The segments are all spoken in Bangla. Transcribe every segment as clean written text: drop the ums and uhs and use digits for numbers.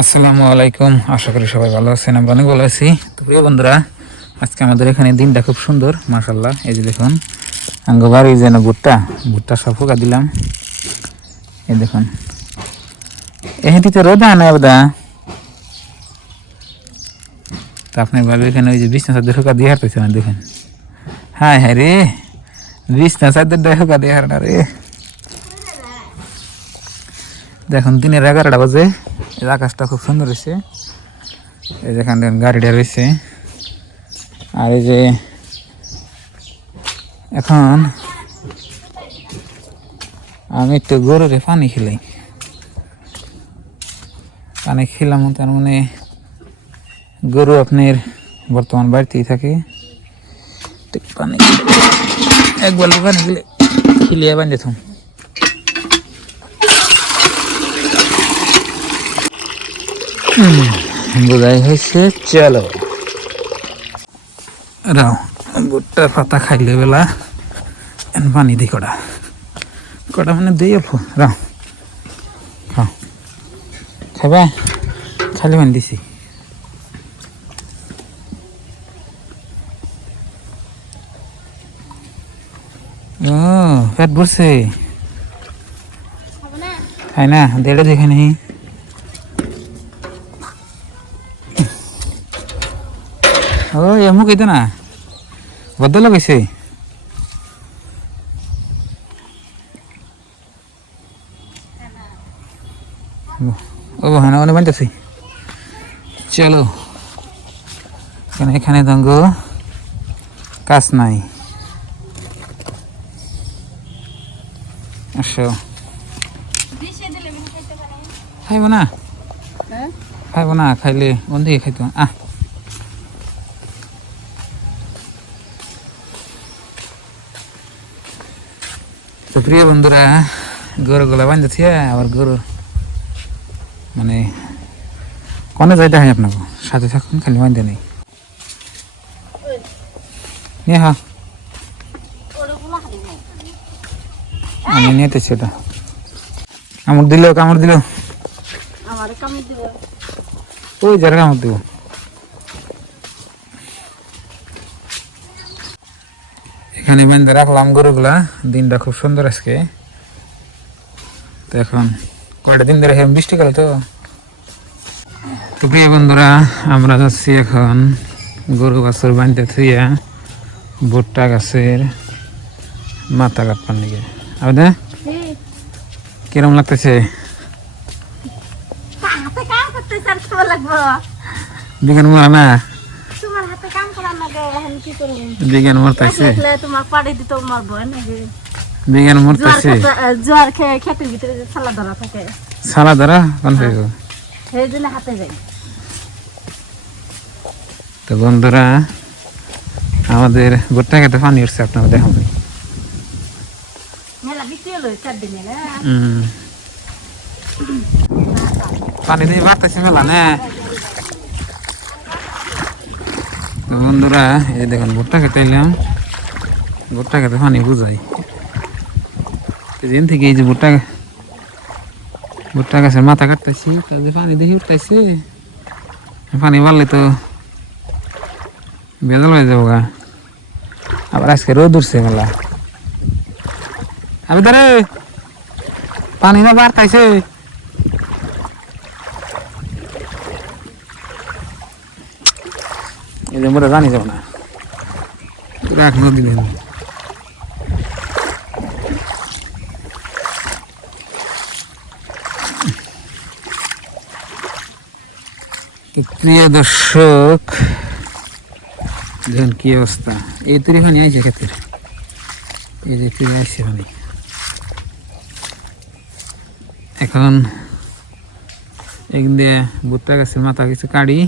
আসসালামু আলাইকুম, আশা করি সবাই ভালো আছেন। আমরা অনেক ভালো আছি। তো প্রিয় বন্ধুরা, আজকে আমাদের এখানে দিনটা খুব সুন্দর, মাশাল্লাহ। এই যে দেখুন, আঙ্গবার এই যেন ভুট্টা ভুট্টা সব ফুকা দিলাম। এই দেখুন, এহেঁটিতে রোদ আনা বোধা। তো আপনার ভাবে এখানে ওই যে বিছনা চাদর ফুকা দিয়ে হারতেছে না, দেখুন। হ্যাঁ হ্যাঁ রে, বিছনা চাদর ফুকা দিয়ে হার না রে। দেখুন, দিনের 11টা বাজে। এই আকাশটা খুব সুন্দর হয়েছে। এই যেখান গাড়িটা রয়েছে। আর এই যে এখন আমি একটু গরুরে পানি খেলাই, পানি খেলাম। তার মানে গরু আপনার বর্তমান বাড়িতেই থাকে। পানি একবার পানি খেলে খিলিয়ে বান্ধে থাম। বোঝাই হয়েছে। চলো রাও, ভুট্টার পাতা খাইলে বেলা পানি দিই কটা কটা মানে দিই অল্প। রাও খাও, খাবা? খালি পানি দিছি। ও পেট ভরছে, খাই না? দেড়ে দেখে নি। ও এমু কইতো না, বদল লাগাইছে। ও হ্যাঁ, অনেক বানতেছি। চলো, এখানে দঙ্গ কাজ নাই। আসো, খাইব না? খাইব না? খাইলে কোন দিকে খাইতো? তো প্রিয় বন্ধুরা, গরুগুলা বাঁধতেছি। আবার গরু মানে কনে যাইতে হয় আপনাকে, সাথে থাকুন, খালি বাঁধতে নেই। হ্যাঁ, আমি নিতেছি ওটা। কামড় দিল, ওই যারা কামড় দিব। এখানে বেঁধে রাখলাম গরুগুলা। দিনটা খুব সুন্দর আজকে। তো এখন কয়টা দিন ধরে বৃষ্টিকাল। তো প্রিয় বন্ধুরা, আমরা যাচ্ছি এখন গরু বাছুর বাঁধতে থুইয়া ভুট্টা গাছের মাথা কাটবার দিকে। আবেদা কিরম লাগতেছে? বিজ্ঞান মরা না, বিজ্ঞান মরতেছে, বিজ্ঞান মরতেছে। সালা ধরা কোন তো বন্ধুরা, আমাদের ভুট্টা খেতে পানি উঠছে, আপনারা দেখান। পানি দিয়ে বাড়তেছে মেলা না। তো বন্ধুরা, এই দেখুন, ভুট্টা খেতে এলাম। ভুট্টা খেতে পানি বুঝাই দিন থেকে। এই যে ভুট্টা গাছের মাথা কাটতেছি, তাদের পানি দেখি উঠতেছে। পানি বাড়লে তো বেজাল হয়ে যাবো গা। আবার আজকে রোদ উঠছে মেলা। আমি ধরে পানি না বাড়তাইছে। এই যে মোটা জানি যাব না, রাখ নদী দিন। প্রিয় দর্শক, দেখুন কি অবস্থা। এই তৈরি পানি আইছে ক্ষেত্রে, এই যে ফিরে আসছে পানি। এখন একদিন দিয়ে ভুট্টা গাছের মাথা কিছু কাড়িয়ে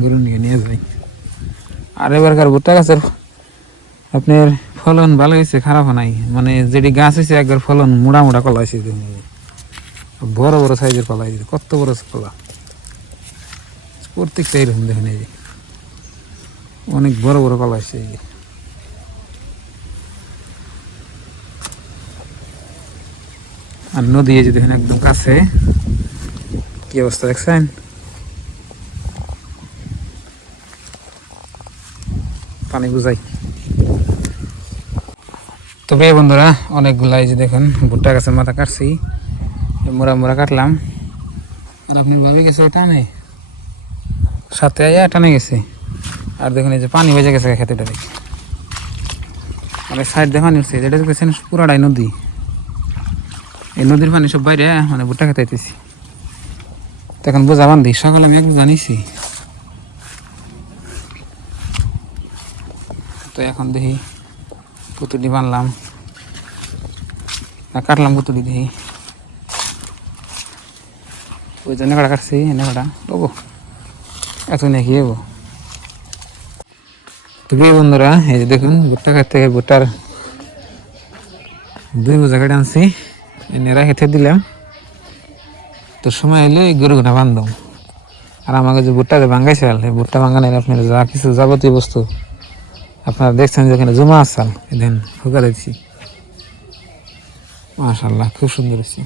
গরু নিয়ে যাই। আর এবারকার ভুট্টা গাছের আপনার ফলন ভালো হয়েছে, খারাপ নাই। মানে যেটি গাছ হয়েছে একবার ফলন মোড়া মোড়া কলা হয়েছে, বড় বড় সাইজের কলা হয়েছে। কত বড় কলা, প্রত্যেকটা এরকম দেখেন। এই যে অনেক বড় বড় কলা হয়েছে। এই যে আর নদী এই যে দেখেন একদম কাছে, কি অবস্থা দেখছেন? পানি বুঝাই। তবে বন্ধুরা অনেকগুলা এই যে দেখেন ভুট্টা গাছের মাথা কাটছি, মোড়া মোড়া কাটলাম। আর আপনার ভাবে গেছে টানে, সাথে আয়া টানে গেছে। আর দেখুন এই যে পানি বেজে গেছে খেতেটা দেখে, মানে সাইড দিয়ে পানি উঠছে, যেটা দেখছেন পুরাটাই নদী। এই নদীর পানি সব বাইরে মানে ভুট্টা খেতে আইতেছি। তখন বোঝা বান্ধি, সকালে আমি একটু জানিছি, তো এখন দেখি পুতুলি বানলাম, কাটলাম পুতুলি দেখি, ওই জন্য কাটা কাটছি, এনে কাটা দেবো এত নাকি এবো। তো বন্ধুরা এই যে দেখুন ভুট্টা খাত থেকে ভুট্টার 2 বোঝা কেটে আনছি, এনে রেখে দিলাম। তো সময় এলে গরুগুনা বান্ধব। আর আমাকে যে ভুট্টা ভাঙ্গাইছে, ভুট্টা ভাঙ্গানোর আপনার যা কিছু যাবতীয় বস্তু আপনারা দেখছেন যে এখানে জমা আসাল, দেখেন হুকা দিচ্ছি, মাশাআল্লাহ খুব সুন্দর হয়েছে।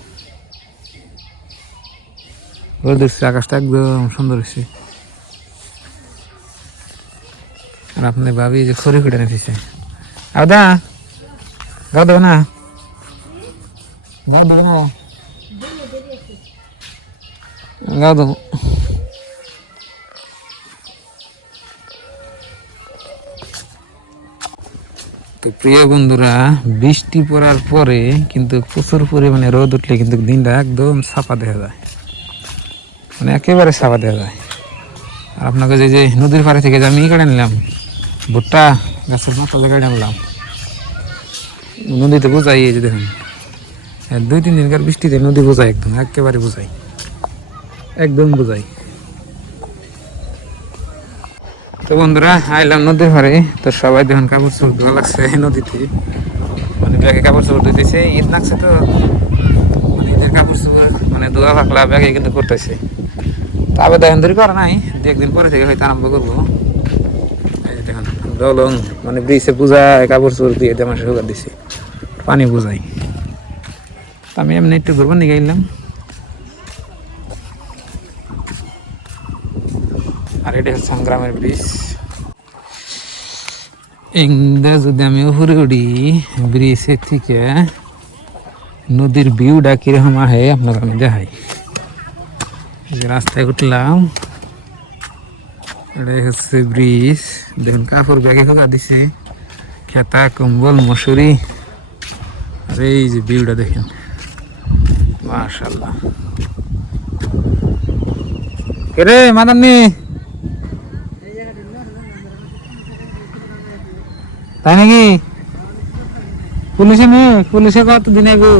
রোদ উঠছে, আকাশটা একদম সুন্দর হয়েছে। আর আপনি ভাবি যে খড়ি খুঁটে নিতেছে, আদা গাও দেবে না, গাও দেবে না, গাও দেবো। তো প্রিয় বন্ধুরা বৃষ্টি পড়ার পরে কিন্তু প্রচুর পরিমাণে রোদ উঠলে কিন্তু দিনটা একদম ছাপা দেখা যায়, মানে একেবারে ছাপা দেখা যায়। আর আপনাকে যে নদীর পাড়ে থেকে যে আমি কেটে নিলাম ভুট্টা গাছের মাথা কেটে আনলাম, নদীতে বোঝাই এই যে দেখুন 2-3 দিনকার বৃষ্টিতে নদী বোঝাই, একদম একেবারে বোঝাই, একদম বোঝাই। তো বন্ধুরা আইলাম নদীর পাড়ে, তো সবাই দেখুন কাপড় চোপড় ধোয়া লাগছে নদীতে, মানে ব্যাগে কাপড় চোপড় ধুইতেছে, ঈদ লাগছে তো মানে ঈদের কাপড় চোপড় মানে ধোয়া পাকলা ব্যাগে কিন্তু করতেছে। তবে দেখেন দেরি করে নাই, 2-1 দিন পরে থেকে হয়তো আরম্ভ করবো। এই যে দেখেন দলং মানে ব্রিজে পূজায় কাপড় চোপড় দিয়ে দেমাসে শুকার দিছে, পানি বুঝাই। আমি এমনি একটু ঘুরবার নিয়ে গেলাম। আর এটা হচ্ছে গ্রামের ব্রিজ। এখানে যদি আমি উপরে উঠি ব্রিজের থেকে নদীর ভিউটা কিরকম আহে আপনাকে আমি দেখাই। রাস্তায় উঠলাম, এটা হচ্ছে ব্রিজ, দেখুন কাপড় ব্যাগে ফেলা দিছে, খেতা কম্বল মশুরি, আর এই যে ভিউটা দেখেন মাশাআল্লাহ। রে মাদান্নি তাই নাকি? পুলিশে কতদিন আগে